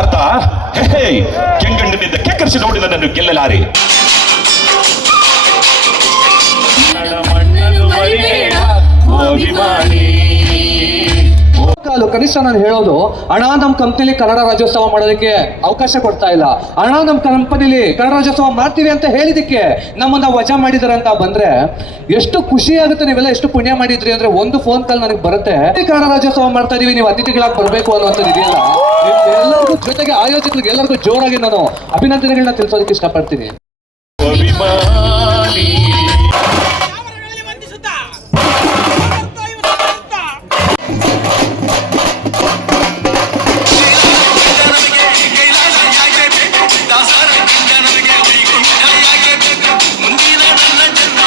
ಪಾರ್ಥ, ಹೇ ಕೆಂಗಣ್ಣಿನಿಂದ ಕೆಕ್ಕರಿಸಿ ನೋಡಿದ ನನ್ನ ಗೆಲ್ಲಲಾರೆ. ಕನಿಷ್ಠ ನಾನು ಹೇಳೋದು, ಅಣ್ಣ ನಮ್ಮ ಕಂಪ್ನಿಲಿ ಕನ್ನಡ ರಾಜ್ಯೋತ್ಸವ ಮಾಡೋದಕ್ಕೆ ಅವಕಾಶ ಕೊಡ್ತಾ ಇಲ್ಲ, ಅಣ್ಣ ನಮ್ಮ ಕಂಪನಿಲಿ ಕನ್ನಡ ರಾಜ್ಯೋತ್ಸವ ಮಾಡ್ತೀವಿ ಅಂತ ಹೇಳಿದಕ್ಕೆ ನಮ್ಮನ್ನ ವಜಾ ಮಾಡಿದಾರೆ ಅಂತ ಬಂದ್ರೆ ಎಷ್ಟು ಖುಷಿ ಆಗುತ್ತೆ. ನೀವೆಲ್ಲ ಎಷ್ಟು ಪುಣ್ಯ ಮಾಡಿದ್ರಿ ಅಂದ್ರೆ ಒಂದು ಫೋನ್ ಕಾಲ್ ನನಗೆ ಬರುತ್ತೆ, ಕನ್ನಡ ರಾಜ್ಯೋತ್ಸವ ಮಾಡ್ತಾ ಇದೀವಿ, ನೀವು ಅತಿಥಿಗಳಾಗಿ ಬರಬೇಕು ಅನ್ನುವಂಥದ್ದು ಇದೆಯಲ್ಲ. ಎಲ್ಲರಿಗೂ ಜೊತೆಗೆ ಆಯೋಜಕರಿಗೆ ಎಲ್ಲರಿಗೂ ಜೋರಾಗಿ ನಾನು ಅಭಿನಂದನೆಗಳನ್ನ ತಿಳಿಸೋದಕ್ಕೆ ಇಷ್ಟಪಡ್ತೀನಿ. ಮುಂದಿನ ನನ್ನ ಜನ್ಮ